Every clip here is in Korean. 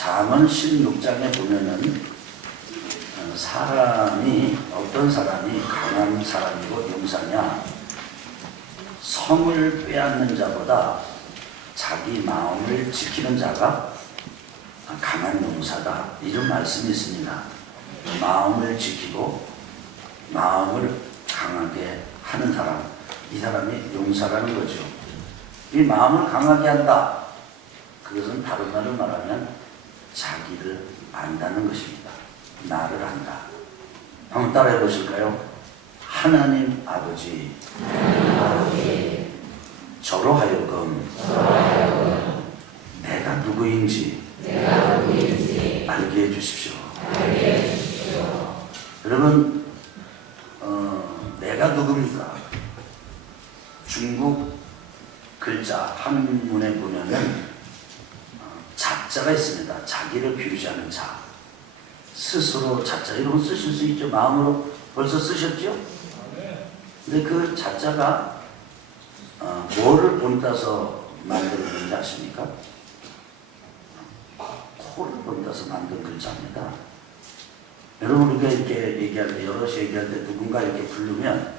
잠언 16장에 보면은 어떤 사람이 강한 사람이고 용사냐, 성을 빼앗는 자보다 자기 마음을 지키는 자가 강한 용사다, 이런 말씀이 있습니다. 마음을 지키고 마음을 강하게 하는 사람, 이 사람이 용사라는 거죠. 이 마음을 강하게 한다, 그것은 다른 말로 말하면 자기를 안다는 것입니다. 나를 안다. 한번 따라해 보실까요? 하나님 아버지, 저로 하여금 내가 누구인지 알게 해주십시오. 여러분, 내가 누굽니까? 중국 글자 한문에 보면은 자자가 있습니다. 자기를 비유하는 자. 스스로 자자, 이런 거 쓰실 수 있죠. 마음으로 벌써 쓰셨죠? 근데 그 자자가 뭐를 본따서 만들었는지 아십니까? 코를 본따서 만든 글자입니다. 여러분, 우리가 이렇게 얘기할 때, 여럿이 얘기할 때 누군가 이렇게 부르면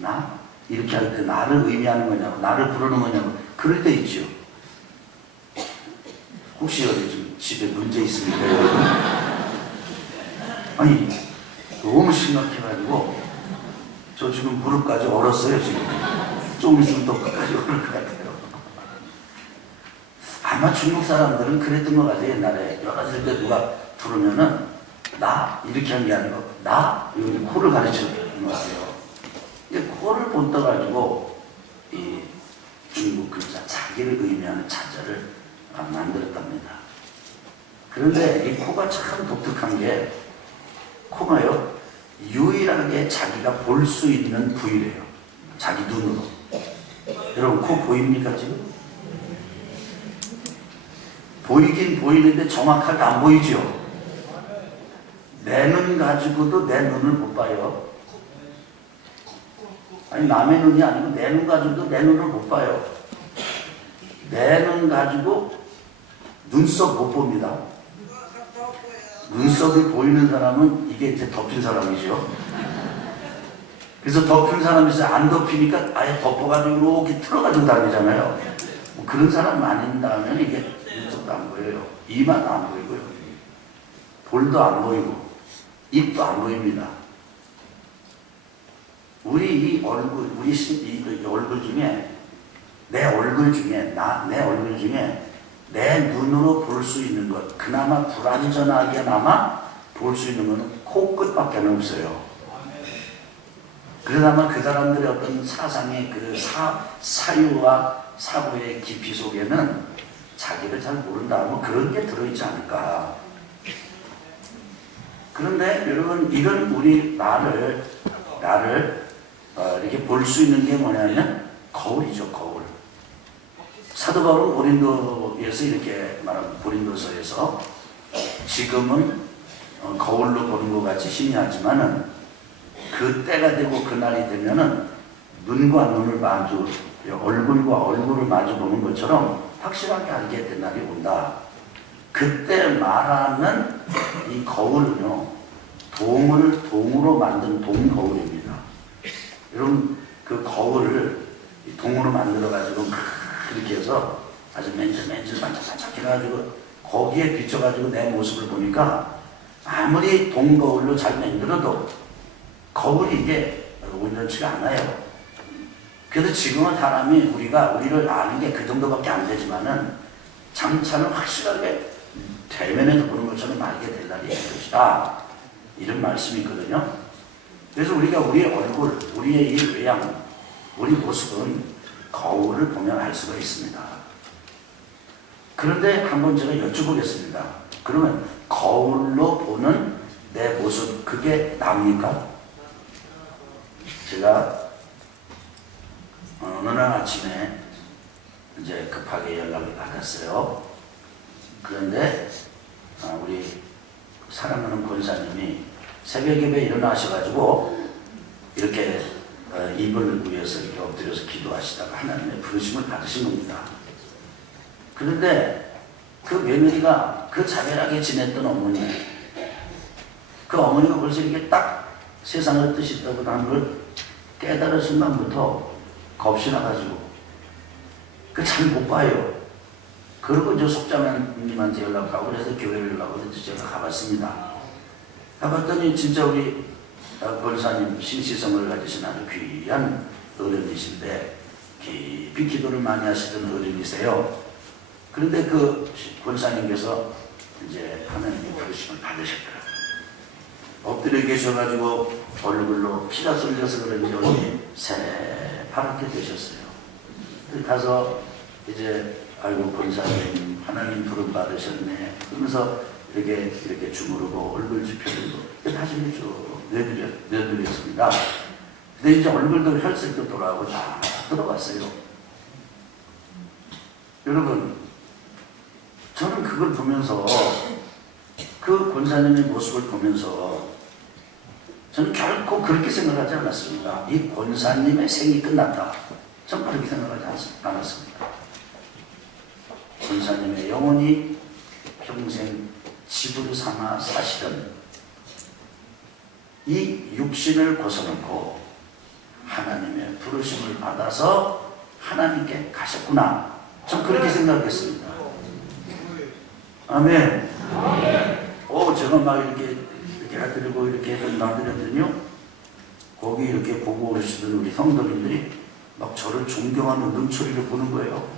나? 이렇게 할 때 나를 의미하는 거냐고, 나를 부르는 거냐고, 그럴 때 있죠. 혹시 여기 좀 집에 문제 있습니까? 아니, 너무 심각해가지고 저 지금 무릎까지 얼었어요. 지금 좀 있으면 또 끝까지 오를 것 같아요. 아마 중국 사람들은 그랬던 것 같아요. 옛날에 어렸을 때 누가 부르면은 나 이렇게 한 게 아니고 나, 여기 코를 가르치는 것 같아요. 근데 코를 본떠 가지고 이 중국 글자 자기를 의미하는 자자를 만들었답니다. 그런데 이 코가 참 독특한 게, 코가요 유일하게 자기가 볼 수 있는 부위래요. 자기 눈으로. 여러분, 코 보입니까 지금? 보이긴 보이는데 정확하게 안 보이죠. 내 눈 가지고도 내 눈을 못 봐요. 아니, 남의 눈이 아니고 내 눈 가지고도 내 눈을 못 봐요. 내 눈 가지고 눈썹 못 봅니다. 눈썹이 보이는 사람은 이게 이제 덮인 사람이죠. 그래서 덮인 사람이 있어요. 안 덮이니까 아예 덮어가지고 이렇게 틀어가지고 다니잖아요. 뭐 그런 사람 아닌다면 이게 눈썹도 안 보여요. 이마도 안 보이고요. 볼도 안 보이고 입도 안 보입니다. 우리 이 얼굴, 이 얼굴 중에 내 얼굴 중에 내 눈으로 볼 수 있는 것, 그나마 불완전하게나마 볼 수 있는 것은 코끝밖에 없어요. 그러다만 그 사람들의 어떤 사상의 그 사유와 사고의 깊이 속에는 자기를 잘 모른다, 뭐 그런 게 들어있지 않을까. 그런데 여러분, 이런 우리 나를 이렇게 볼 수 있는 게 뭐냐면 거울이죠, 거울. 사도 바울은 고린도에서 이렇게 말하는, 고린도서에서 지금은 거울로 보는 것 같이 희미하지만은 그 때가 되고 그날이 되면은 눈과 눈을 얼굴과 얼굴을 마주 보는 것처럼 확실하게 알게 된 날이 온다. 그때 말하는 이 거울은요, 동으로 만든 동거울입니다. 여러분, 그 거울을 동으로 만들어가지고 그렇게 해서 아주 맨질맨질 반짝반짝 해가지고 거기에 비춰가지고 내 모습을 보니까 아무리 동거울로 잘 만들어도 거울이 이게 온전치가 않아요. 그래서 지금은 사람이 우리를 아는 게 그 정도밖에 안 되지만은 장차는 확실하게 대면에서 보는 것처럼 알게 될 날이 있을 것이다, 이런 말씀이 있거든요. 그래서 우리가 우리의 얼굴, 우리의 이 외양, 우리 모습은 거울을 보면 알 수가 있습니다. 그런데 한번 제가 여쭤보겠습니다. 그러면 거울로 보는 내 모습, 그게 납니까? 제가 어느 날 아침에 이제 급하게 연락을 받았어요. 그런데 우리 사랑하는 권사님이 새벽 예배에 일어나셔가지고 이렇게 입을 위해서 이렇게 엎드려서 기도하시다가 하나님의 부르심을 받으신 겁니다. 그런데 그 며느리가 그 자멸하게 지냈던 어머니, 그 어머니가 벌써 이렇게 딱 세상을 뜻이 있다고 하는 걸 깨달은 순간부터 겁이 나가지고 그 잘 못 봐요. 그리고 저 속자매님한테 연락하고 그래서 교회를 연락하고 제가 가봤습니다. 가봤더니 진짜 우리 권사님 신시성을 가지신 아주 귀한 어른이신데 깊이 기도를 많이 하시던 어른이세요. 그런데 그 권사님께서 이제 하나님의 부르심을 받으셨더라고요. 엎드려 계셔가지고 얼굴로 피가 쏠려서 그런지 얼굴이 새파랗게 되셨어요. 가서 이제 아이고 권사님 하나님 부름 받으셨네 그러면서 이렇게 주무르고 얼굴 짚혀드리고 다시 쭉 내드렸습니다. 근데 이제 얼굴도 혈색도 돌아오고 다 들어갔어요. 여러분 저는 그걸 보면서 그 권사님의 모습을 보면서 저는 결코 그렇게 생각하지 않았습니다. 이 권사님의 생이 끝났다. 저는 그렇게 생각하지 않았습니다. 권사님의 영혼이 평생 집으로 삼아 사시던 이 육신을 벗어놓고 하나님의 부르심을 받아서 하나님께 가셨구나. 전 그렇게 생각했습니다. 아멘. 제가 막 이렇게 해드리고 이렇게 놔드렸더니요. 거기 이렇게 보고 오시던 우리 성도님들이 막 저를 존경하는 눈초리를 보는 거예요.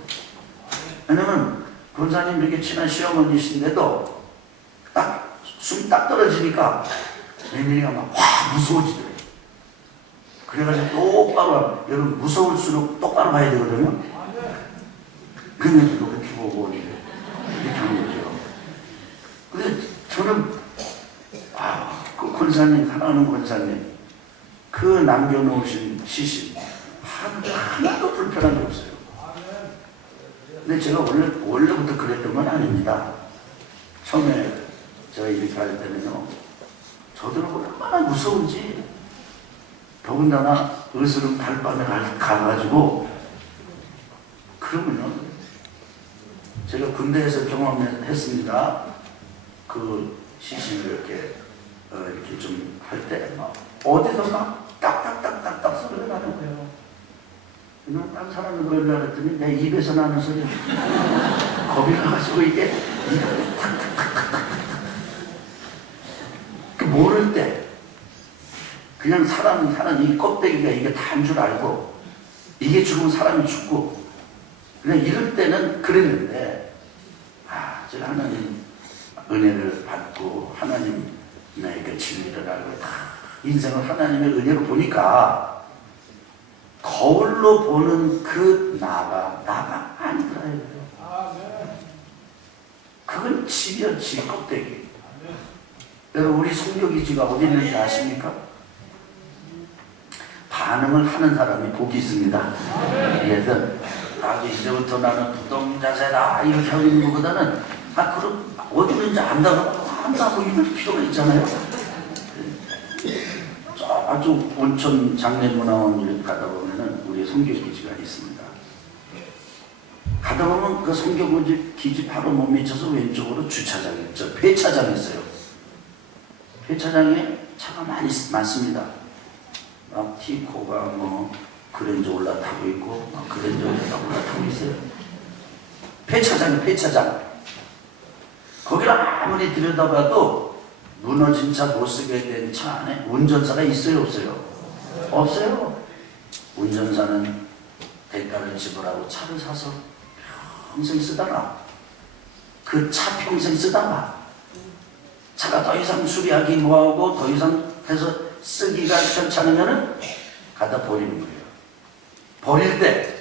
왜냐면 권사님 이렇게 친한 시어머니신데도 숨이 딱 떨어지니까 며느리가 막 무서워지더래요. 그래가지고 똑바로 여러분 무서울수록 똑바로 봐야 되거든요. 그냥 이렇게 보고 이렇게 하는 거죠. 근데 저는 그 권사님 사랑하는 권사님 그 남겨놓으신 시신 하나도 불편한 게 없어요. 근데 제가 원래부터 그랬던 건 아닙니다. 처음에 제가 이렇게 할 때는요, 저들은 얼마나 무서운지, 더군다나 으스름 달밤에 가가지고, 그러면요, 제가 군대에서 경험했습니다. 그 시신을 이렇게 좀 할 때, 어디서 막 딱딱딱딱딱 소리가 나는 거예요. 그냥 딴 사람이 그러려 그랬더니 내 입에서 나는 소리 겁이 나가지고 이게 그 모를 때 그냥 사람은 사는 이 껍데기가 이게 다인 줄 알고 이게 죽으면 사람이 죽고 그냥 이럴 때는 그랬는데 제가 하나님 은혜를 받고 하나님의 그 진리를 알고 다 인생을 하나님의 은혜로 보니까 거울로 보는 그 나가 아니더라요. 그건 집이야, 집 껍데기. 여러분 우리 성교기지가 어디 있는지 아십니까? 반응을 하는 사람이 복이 있습니다. 얘들 이제부터 나는 부동자세다 이렇게 하고 있는 것보다는 그럼 어디 있는지 안다고 한다고 이럴 필요가 있잖아요. 아주 온천 장례문화원을 가다 보면은 우리 성교기지가 있습니다. 가다 보면 그 성교기지 바로 못 미쳐서 왼쪽으로 주차장이 있죠. 폐차장이 있어요. 폐차장에 차가 많습니다. 막 티코가 그랜저 올라타고 있고 그랜저 올라타고 있어요. 폐차장. 거기를 아무리 들여다봐도 무너진 차 못 쓰게 된 차 안에 운전사가 있어요, 없어요? 없어요. 운전사는 대가를 지불하고 차를 사서 평생 쓰다가 그 차 평생 쓰다가 차가 더 이상 수리하기 뭐하고 더 이상 해서 쓰기가 괜찮으면은 갖다 버리는 거예요. 버릴 때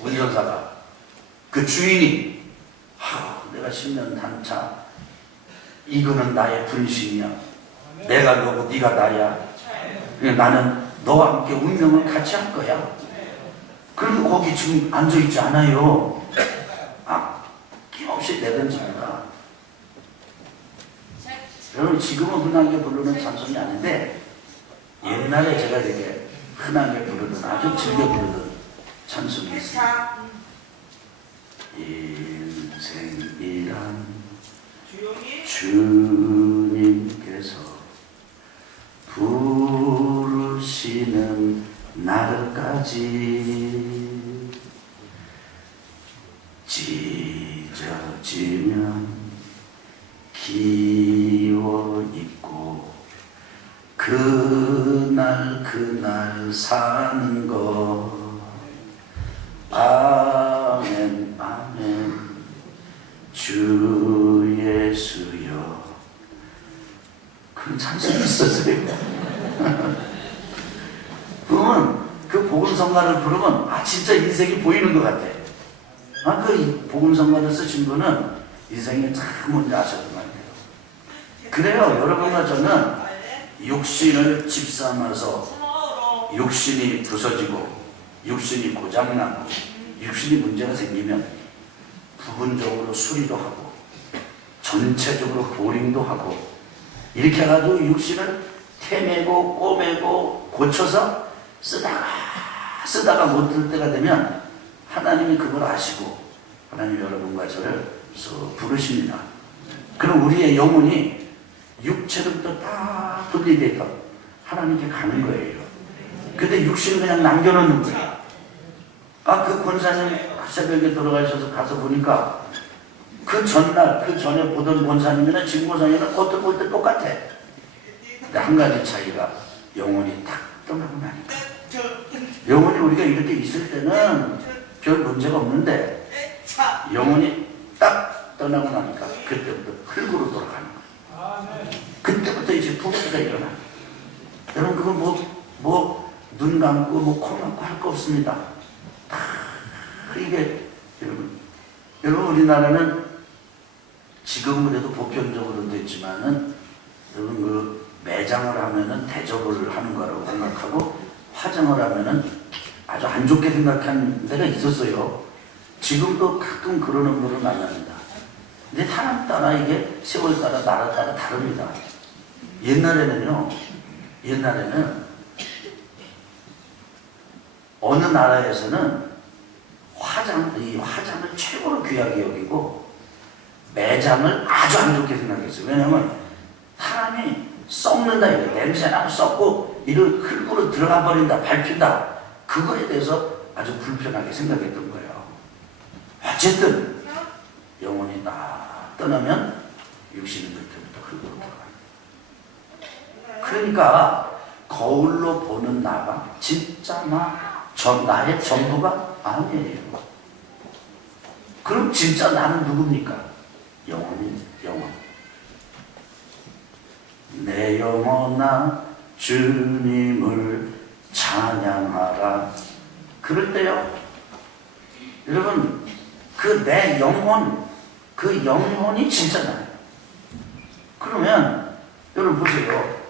운전사가 그 주인이 내가 10년 탄 차 이거는 나의 분신이야. 내가 너고 네가 나야. 나는 너와 함께 운명을 같이 할 거야. 그럼 거기 지금 앉아있지 않아요. 끼없이 내던집니다. 여러분 지금은 흔하게 부르는 찬송이 아닌데 옛날에 제가 이렇게 흔하게 부르던 아주 즐겨 부르던 찬송이 있습니다. 인생이란 주님께서 부르시는 날까지 찢어지면 기워 있고 그날 사는 것. 아멘 아멘. 주 예수여. 그런 찬송이 있었어요. 그러면 그 복음성가를 부르면 진짜 인생이 보이는 것 같아. 그 복음성가를 쓰신 분은 인생에 참 뭔지 아셨던 것 같아요. 그래요. 여러분과 저는 육신을 집삼아서 육신이 부서지고 육신이 고장나고 육신이 문제가 생기면 부분적으로 수리도 하고 전체적으로 보링도 하고 이렇게 해가지고 육신을 태매고 꼬매고 고쳐서 쓰다가 못 들 때가 되면 하나님이 그걸 아시고 하나님 여러분과 저를 부르십니다. 그럼 우리의 영혼이 육체로부터 다 분리돼서 하나님께 가는 거예요. 근데 육신을 그냥 남겨놓는 거예요. 그 권사님 새벽에 돌아가셔서 가서 보니까 그 전날, 그 전에 보던 권사님이나 지금 권사님이나 겉을 볼 때 똑같아. 근데 한 가지 차이가 영혼이 딱 떠나고 나니까. 영혼이 우리가 이렇게 있을 때는 별 문제가 없는데 영혼이 딱 떠나고 나니까 그때부터 흙으로 돌아가는 거예요. 그때부터 이제 부부가 일어나. 여러분 그건 눈 감고 코 감고 할 거 없습니다. 이게 여러분 우리나라는 지금 그래도 보편적으로 됐지만은 여러분 그 매장을 하면은 대접을 하는 거라고 생각하고 화장을 하면은 아주 안 좋게 생각하는 데가 있었어요. 지금도 가끔 그러는 분을 만납니다. 근데 사람 따라 이게 세월 따라 나라 따라 다릅니다. 옛날에는 어느 나라에서는 화장을 최고로 귀하게 여기고 매장을 아주 안 좋게 생각했어요. 왜냐하면 사람이 썩는다, 냄새나고 썩고 이런 흙으로 들어가 버린다, 밟힌다, 그거에 대해서 아주 불편하게 생각했던 거예요. 어쨌든 영혼이 딱 떠나면 육신이 그때부터 흙으로 들어가요. 그러니까 거울로 보는 나가 진짜 나의 전부가 아니에요. 그럼 진짜 나는 누굽니까? 영혼. 내 영혼아 주님을 찬양하라. 그럴 때요, 여러분 내 영혼, 그 영혼이 진짜 나예요. 그러면 여러분 보세요.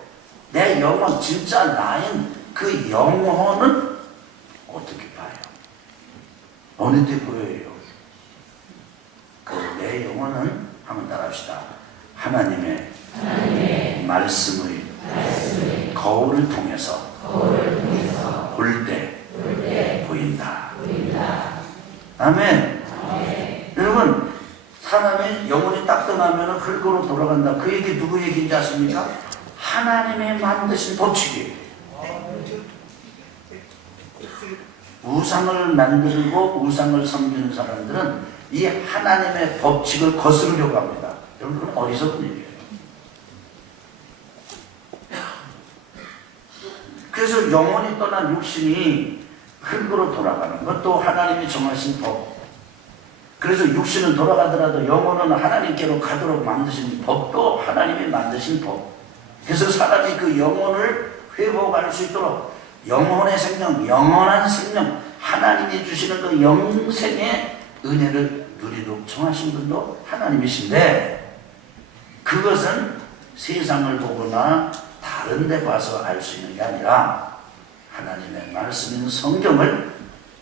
내 영혼, 진짜 나인 그 영혼은 어떻게 봐요? 어느 때 보여요? 내 영혼은 한번 따라합시다. 하나님의 말씀의 거울을 통해서 볼 때 보인다. 아멘. 여러분, 사람의 영혼이 딱 떠나면 흙으로 돌아간다. 그 얘기 누구 얘기인지 아십니까? 하나님의 만드신 법칙이에요. 우상을 만들고 우상을 섬기는 사람들은 이 하나님의 법칙을 거스르려고 합니다. 여러분, 그건 어리석은 일이에요. 그래서 영혼이 떠난 육신이 흙으로 돌아가는 것도 하나님이 정하신 법. 그래서 육신은 돌아가더라도 영혼은 하나님께로 가도록 만드신 법도 하나님이 만드신 법. 그래서 사람이 그 영혼을 회복할 수 있도록 영혼의 생명, 영원한 생명, 하나님이 주시는 그 영생의 은혜를 누리도록 정하신 분도 하나님이신데, 그것은 세상을 보거나 다른 데 봐서 알 수 있는 게 아니라 하나님의 말씀인 성경을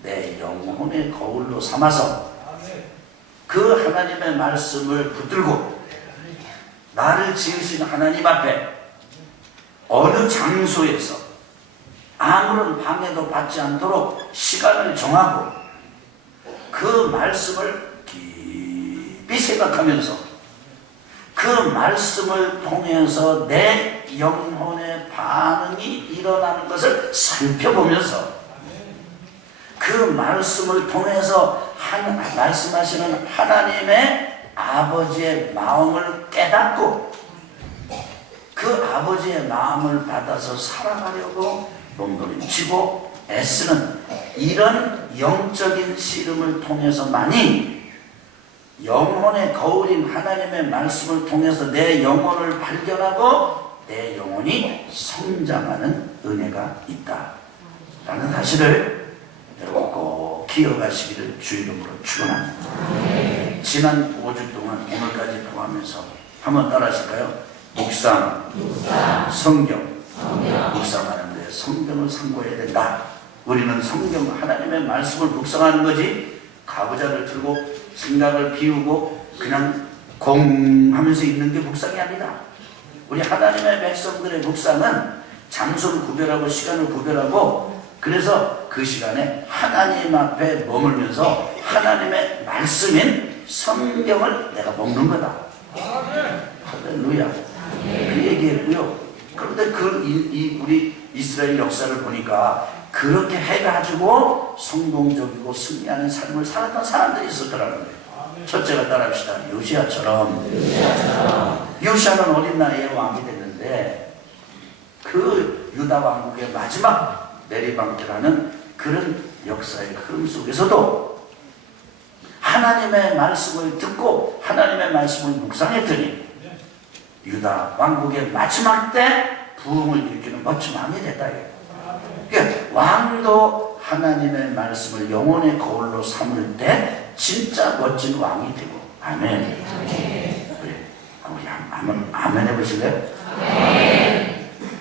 내 영혼의 거울로 삼아서 그 하나님의 말씀을 붙들고 나를 지으신 하나님 앞에 어느 장소에서 아무런 방해도 받지 않도록 시간을 정하고 그 말씀을 깊이 생각하면서 그 말씀을 통해서 내 영혼의 반응이 일어나는 것을 살펴보면서 그 말씀을 통해서 말씀하시는 하나님의 아버지의 마음을 깨닫고 그 아버지의 마음을 받아서 살아가려고 몸부림치고 애쓰는 이런 영적인 씨름을 통해서만이 영혼의 거울인 하나님의 말씀을 통해서 내 영혼을 발견하고 내 영혼이 성장하는 은혜가 있다라는 사실을 여러분 꼭 기억하시기를 주 이름으로 축원합니다. 지난 5주 동안 오늘까지 포함해서 한번 따라하실까요? 묵상, 성경, 묵상하는데 성경을 상고해야 된다. 우리는 성경 하나님의 말씀을 묵상하는 거지 가부좌를 들고 생각을 비우고 그냥 공하면서 있는 게 묵상이 아니다. 우리 하나님의 백성들의 묵상은 장소를 구별하고 시간을 구별하고 그래서 그 시간에 하나님 앞에 머물면서 하나님의 말씀인 성경을 내가 먹는 거다. 할렐루야. 그 얘기했고요. 그런데 우리 이스라엘 역사를 보니까 그렇게 해가지고 성공적이고 승리하는 삶을 살았던 사람들이 있었더라는 거예요. 첫째가 따라합시다. 요시야처럼. 요시야는 어린 나이에 왕이 됐는데 그 유다 왕국의 마지막 메리방트라는 그런 역사의 흐름 속에서도 하나님의 말씀을 듣고 하나님의 말씀을 묵상했더니 유다 왕국의 마지막 때 부흥을 일으키는 멋진 왕이 됐다. 그러니까 왕도 하나님의 말씀을 영혼의 거울로 삼을 때 진짜 멋진 왕이 되고. 아멘. 그래. 우리 아멘 해보실래요?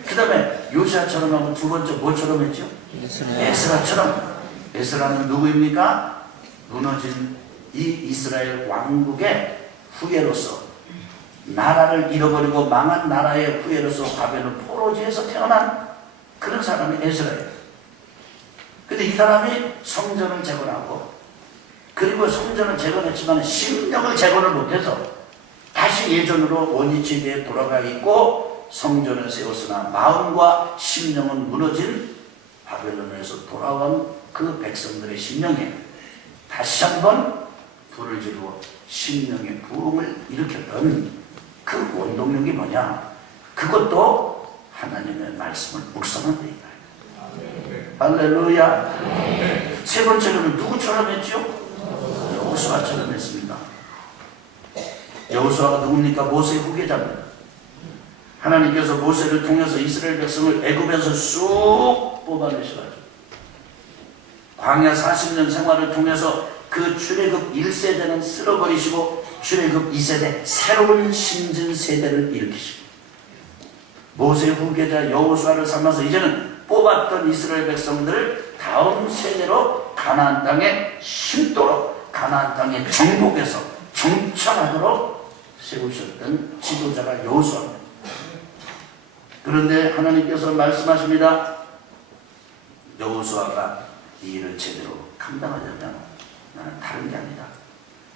그 다음에 요시야처럼 하고 두 번째 뭐처럼 했죠? 에스라처럼. 에스라는 누구입니까? 무너진 이 이스라엘 왕국의 후예로서 나라를 잃어버리고 망한 나라의 후예로서 바벨론 포로지에서 태어난 그런 사람이 에스라예요. 근데 이 사람이 성전을 재건하고 그리고 성전을 재건했지만 심령을 재건을 못해서 다시 예전으로 원위치에 돌아가 있고 성전을 세웠으나 마음과 심령은 무너진 바벨론에서 돌아온 그 백성들의 심령에 다시 한번 불을 지르고 심령의 부흥을 일으켰던 그 원동력이 뭐냐? 그것도 하나님의 말씀을 묵상한 데이다. 할렐루야. 세 번째로는 누구처럼 했죠? 여호수아처럼 했습니다. 여호수아가 누굽니까? 모세의 후계자입니다. 하나님께서 모세를 통해서 이스라엘 백성을 애굽에서 쑥 뽑아내셔가지고 광야 40년 생활을 통해서 그 출애굽 1세대는 쓸어버리시고 출애굽 2세대 새로운 신진 세대를 일으키시고 모세 후계자 여호수아를 삼아서 이제는 뽑았던 이스라엘 백성들을 다음 세대로 가나안 땅에 심도록 가나안 땅의 정복에서 정착하도록 세우셨던 지도자가 여호수아입니다. 그런데 하나님께서 말씀하십니다. 여호수아가 이 일을 제대로 감당하려면 나는 다른 게 아니다.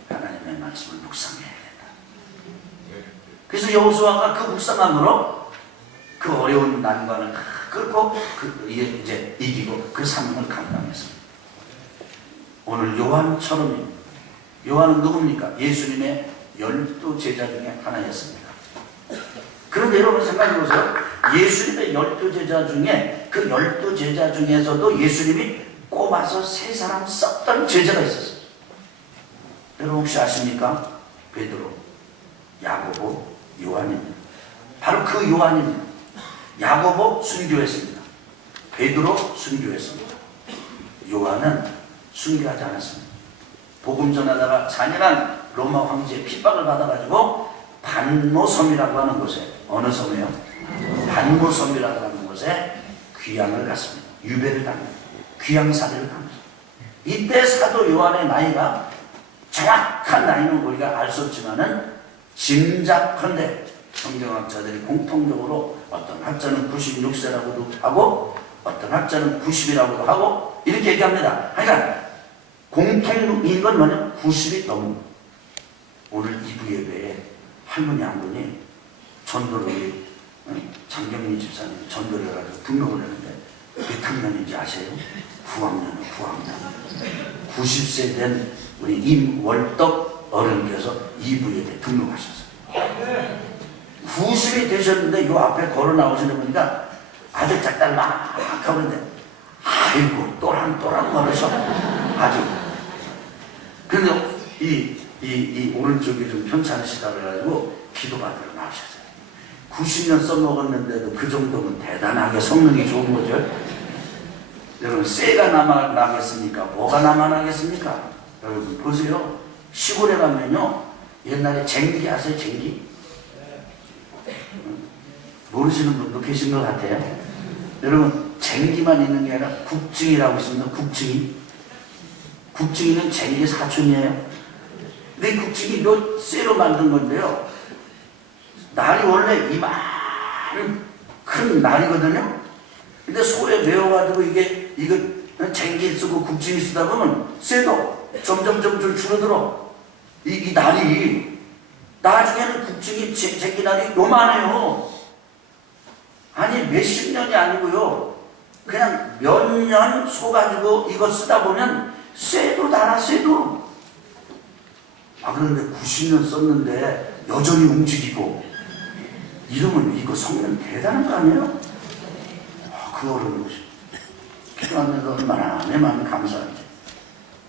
하나님의 말씀을 묵상해야 된다. 그래서 여호수아가 그 묵상함으로 그 어려운 난관을 다 끌고 이제 이기고 그 사명을 감당했습니다. 오늘 요한처럼입니다. 요한은 누굽니까? 예수님의 12제자 중에 하나였습니다. 그런데 여러분 생각해 보세요. 예수님의 12제자 중에 그 12제자 중에서도 예수님이 꼽아서 3사람 썼던 제자가 있었어요. 여러분 혹시 아십니까? 베드로, 야고보, 요한입니다. 바로 그 요한입니다. 야고보 순교했습니다. 베드로 순교했습니다. 요한은 순교하지 않았습니다. 복음 전하다가 잔인한 로마 황제의 핍박을 받아가지고 반모섬이라고 하는 곳에, 어느 섬이에요? 반모섬이라고 하는 곳에 귀양을 갔습니다. 유배를 당합니다. 귀양사례를 당합니다. 이때 사도 요한의 나이가 정확한 나이는 우리가 알 수 없지만은 짐작컨대 성경학자들이 공통적으로 어떤 학자는 96세라고도 하고 어떤 학자는 90이라고도 하고 이렇게 얘기합니다. 그러니까 공통인 건 뭐냐? 90이 넘은 오늘 2부 예배에 할머니 한 분이 전도를 장경리 집사님 전도를 해가지고 등록을 했는데 몇 학년인지 아세요? 9학년이요. 9학년. 90세 된 우리 임월덕 어른께서 2부에 등록하셨어요. 90이 되셨는데 요 앞에 걸어 나오시는 분이가 아주 작달 막 하는데 아이고 또랑또랑 걸어서 아주. 그런데 이 오른쪽이 좀 편찮으시다 그래가지고 기도받으러 나오셨어요. 90년 써먹었는데도 그 정도면 대단하게 성능이 좋은 거죠. 여러분 쇠가 남아나겠습니까? 뭐가 남아나겠습니까? 여러분 보세요. 시골에 가면요 옛날에 쟁기 아세요? 쟁기? 모르시는 분도 계신 것 같아요. 여러분 쟁기만 있는 게 아니라 국증이라고 있습니다. 국증이. 국증이는 쟁기 사촌이에요. 근데 국증이 요 쇠로 만든 건데요. 날이 원래 이만한 큰 날이거든요. 근데 소에 매워가지고 이거 쟁기 쓰고 국증이 쓰다 보면 쇠도 점점 줄어들어. 이 날이 나중에는 국증이 쟁기 날이 요만해요. 아니 몇십 년이 아니고요. 그냥 몇 년 소 가지고 이거 쓰다 보면 쇠도 달아 쇠도. 그런데 90년 썼는데 여전히 움직이고 이러면 이거 성능 대단한 거 아니에요? 그 어른이 기도하는 얼마나 내 마음이 감사한지.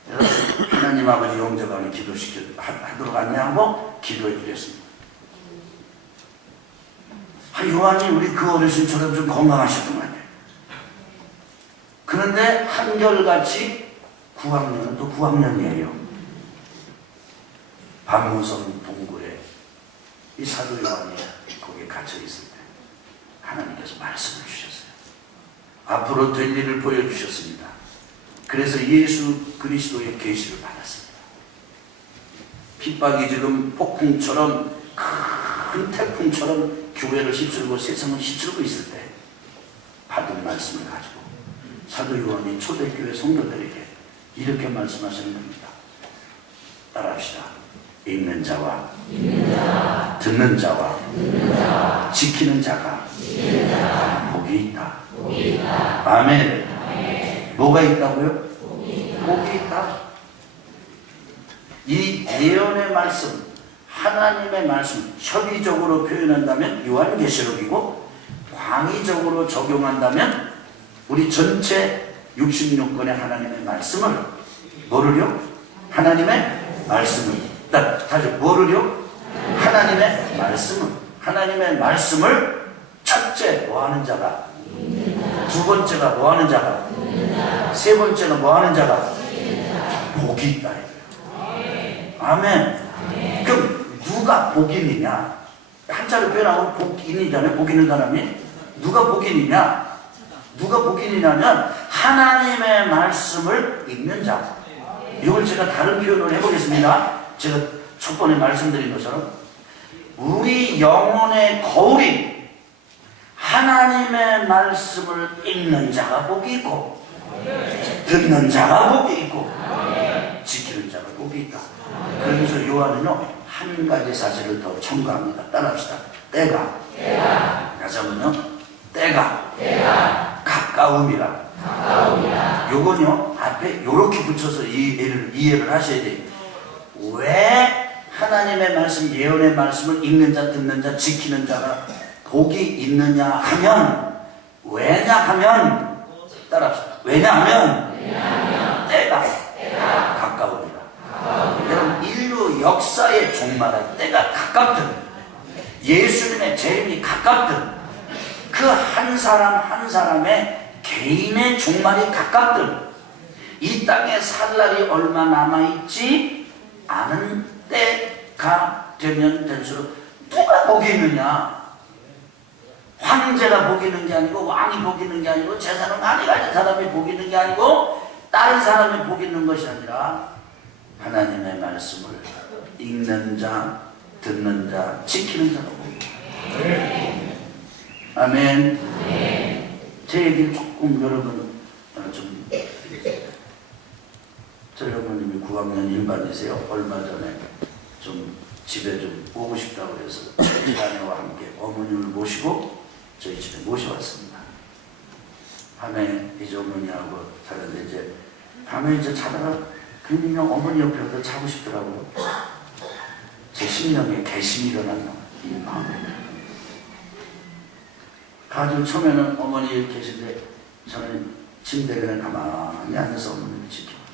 여러분 하나님 아버지 영접하는 기도하도록 안내하고 기도해 드렸습니다. 요한이 우리 그 어르신처럼 좀 건강하셨던 것 같아요. 그런데 한결같이 9학년은 또 9학년이에요. 밤무성 동굴에 이 사도 요한이 거기에 갇혀 있을 때 하나님께서 말씀을 주셨어요. 앞으로 될 일을 보여주셨습니다. 그래서 예수 그리스도의 계시를 받았습니다. 핍박이 지금 폭풍처럼 큰 태풍처럼 교회를 휩쓸고 세상을 휩쓸고 있을 때 받은 말씀을 가지고 사도 요한이 초대교회 성도들에게 이렇게 말씀하시는 겁니다. 따라합시다. 읽는 자와 듣는 자와 지키는 자가 복이 있다. 아멘. 뭐가 있다고요? 복이 있다. 이 예언의 말씀, 하나님의 말씀 협의적으로 표현한다면 요한계시록이고 광의적으로 적용한다면 우리 전체 66권의 하나님의 말씀을 뭐를요? 하나님의 말씀을 다시 뭐를요? 하나님의 말씀을 첫째 뭐하는 자가, 두 번째가 뭐하는 자가, 세 번째는 뭐하는 자가 복이 있다. 아멘. 그럼 누가 복인이냐? 한자로 표현하면 복인이잖아요. 복 있는 사람이. 누가 복인이냐? 누가 복인이냐면 하나님의 말씀을 읽는 자. 이걸 제가 다른 표현을 해보겠습니다. 제가 첫 번에 말씀드린 것처럼 우리 영혼의 거울이 하나님의 말씀을 읽는 자가 복이 있고 듣는 자가 복이 있고 지키는 자가 복이 있다. 그러면서 요한은요 한 가지 사실을 더 첨가합니다. 따라합시다. 때가 다시 한번요. 때가 가까움이라. 요건요 앞에 요렇게 붙여서 이해를 하셔야 돼요. 왜 하나님의 말씀, 예언의 말씀을 읽는 자, 듣는 자, 지키는 자가 복이 있느냐 하면, 왜냐하면, 따라합시다. 왜냐하면 때가 가까우니라. 여러분 인류 역사의 종말할 때가 가깝든 예수님의 재림이 가깝든 그 한 사람 한 사람의 개인의 종말이 가깝든 이 땅에 살 날이 얼마 남아있지 않은 때가 되면 될수록 누가 복이 있느냐? 황제가 복이 있는 게 아니고 왕이 복이 있는 게 아니고 재산을 많이 가진 사람이 복이 있는 게 아니고 다른 사람이 복이 있는 것이 아니라 하나님의 말씀을 읽는 자, 듣는 자, 지키는 자가 복이 있다. 아멘. 제 얘기를 조금 여러분 좀 저희 어머님이 9학년 일반이세요. 얼마 전에 좀 집에 좀 오고 싶다고 해서 저희 아내와 함께 어머님을 모시고 저희 집에 모셔왔습니다. 밤에 이제 어머니하고 자는데 이제 밤에 이제 자다가 그냥 어머니 옆에 자고 싶더라고요. 제 심령에 개심이 일어났나 이 마음에. 가지고 처음에는 어머니 계신데 저는 침대에 그냥 가만히 앉아서 어머니를 지켜봤어요.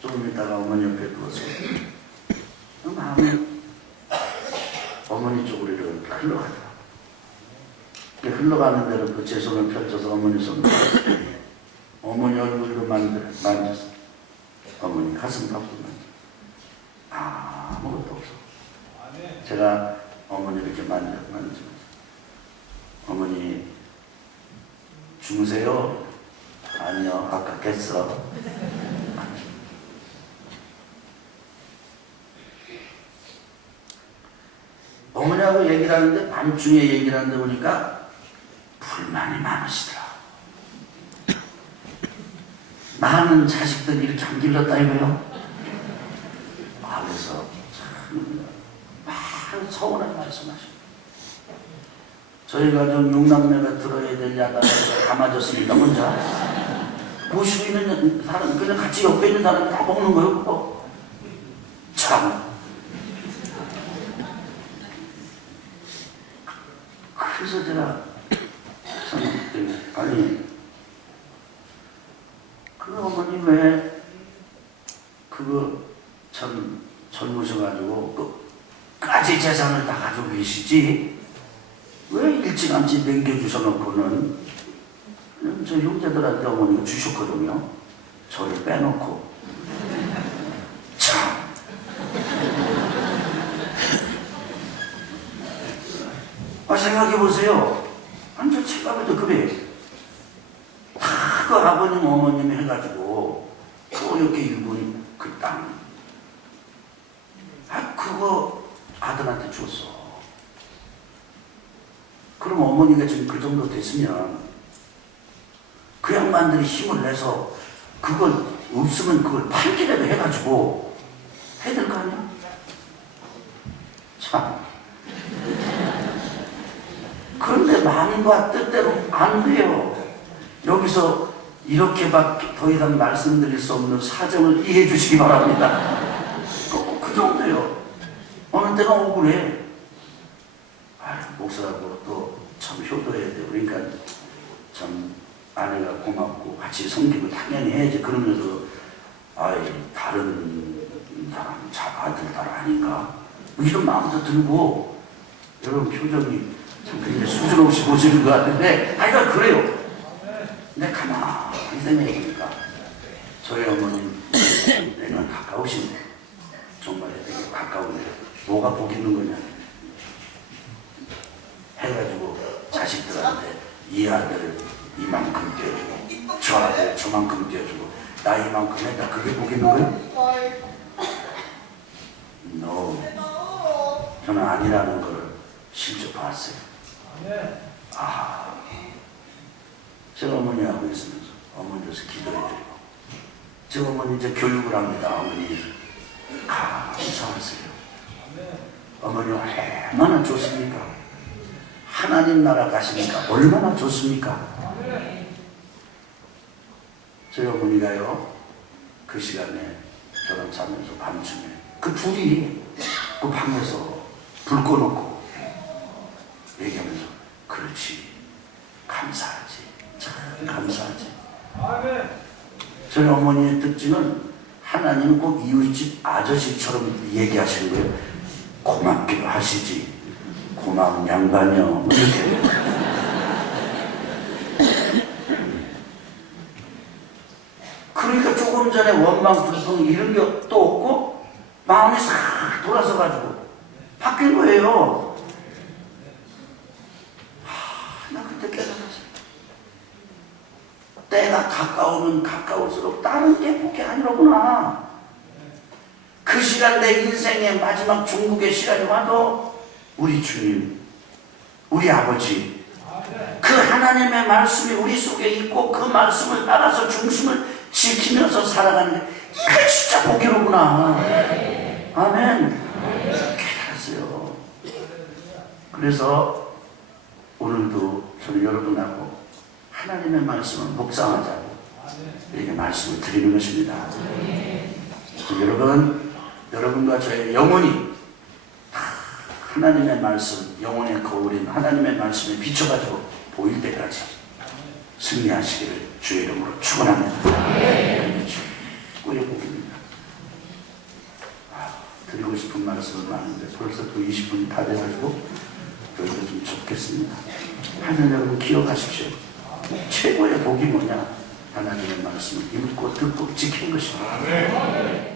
조금 있다가 어머니 옆에 누워서 그 마음에 어머니 쪽으로 이렇게 흘러가더라고요. 흘러가는 대로 그 제 손을 펼쳐서 어머니 손을 어머니 얼굴도 만졌어. 어머니 가슴 팍도 아무것도 없어. 제가 어머니 이렇게 만져서 어머니 주무세요? 아니요, 아까 깼어. 어머니하고 얘기를 하는데 밤중에 얘기를 하는데 보니까 불만이 많으시더라. 나는 자식들이 이렇게 안 길렀다 이거요. 그래서 참 막 서운한 말씀하시고 저희가 좀 육남매가 들어야 될 야단을 다 맞았습니다. 혼자 모시고 있는 사람 그냥 같이 옆에 있는 사람이 다 먹는 거예요. 그거 참. 그래서 제가 참 아니 그 어머니 왜 그거 참 젊으셔가지고 끝까지 재산을 다 가지고 계시지? 왜 일찌감치 남겨주셔놓고는 저 형제들한테 어머니가 주셨거든요. 저를 빼놓고 참 생각해보세요. 완전 책가부터 그래. 다 그 아버님 어머님 해가지고 어렵게 일군 그 땅 그거 아들한테 줬어. 그럼 어머니가 지금 그 정도 됐으면 그 양반들이 힘을 내서 그걸 없으면 그걸 팔기라도 해가지고 해야 될 거 아니야? 참. 그런데 마음과 뜻대로 안 돼요. 여기서 이렇게밖에 더 이상 말씀드릴 수 없는 사정을 이해해 주시기 바랍니다. 그 정도요. 어느 때가 억울해. 목사하고 또 참 효도해야 돼. 그러니까 참 아내가 고맙고 같이 섬기고 당연히 해야지. 그러면서 다른 사람 아들 딸 아닌가 이런 마음도 들고 여러분 표정이 참 굉장히 수준 없이 보시는 것 같은데 그러니까 그래요. 근데 가만히 생각해보니까 저희 어머님 내가 가까우신데 정말 되게 가까운데 뭐가 복 있는 거냐 해가지고 자식들한테 이 아들 이만큼 떼어주고 저 아들 저만큼 떼어주고 나 이만큼 했다. 그게 복 있는 거예요? 저는 아니라는 걸 실제 봤어요. 제가 어머니하고 있으면서 어머니로서 기도해드리고 제 어머니 이제 교육을 합니다. 어머니 감사하세요. 어머니 얼마나 좋습니까? 하나님 나라 가시니까 얼마나 좋습니까? 저희 어머니가요 그 시간에 저랑 자면서 밤중에 그 둘이 그 방에서 불 꺼놓고 얘기하면서 그렇지 감사하지 참 감사하지. 저희 어머니의 특징은 하나님은 꼭 이웃집 아저씨처럼 얘기하시는 거예요. 고맙기도 하시지 고마운 양반이요 이렇게. 그러니까 조금 전에 원망 불평 이런 게 또 없고 마음이 싹 돌아서 가지고 바뀐 거예요. 나 그때 깨달았어요. 때가 가까우면 가까울수록 다른 게 복이 아니로구나. 그 시간 내 인생의 마지막 중국의 시간이 와도 우리 주님, 우리 아버지 그 하나님의 말씀이 우리 속에 있고 그 말씀을 따라서 중심을 지키면서 살아가는 게 이게 진짜 복이로구나. 아멘. 그래서 오늘도 저는 여러분하고 하나님의 말씀을 묵상하자고 이렇게 말씀을 드리는 것입니다. 여러분과 저의 영혼이 하나님의 말씀, 영혼의 거울인 하나님의 말씀에 비춰가지고 보일 때까지 승리하시기를 주의 이름으로 축원합니다. 최고의 복입니다. 드리고 싶은 말씀은 많은데 벌써 또 20분이 다 돼가지고 여기서 좀 접겠습니다. 하나님 여러분 기억하십시오. 최고의 복이 뭐냐? 하나님의 말씀을 읽고 듣고 지키는 것입니다.